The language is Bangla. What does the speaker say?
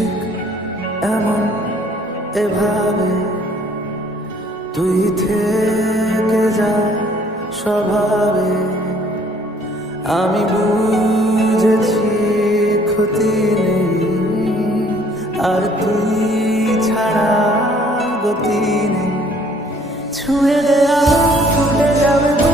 ঠিক এমন এভাবে তুই থেকে যা স্বভাবে। আমি বুঝেছি ক্ষতি নেই, আর তুই ছাড়া গতি নেই। ছুঁয়ে দেয়া ফুটে যাবে।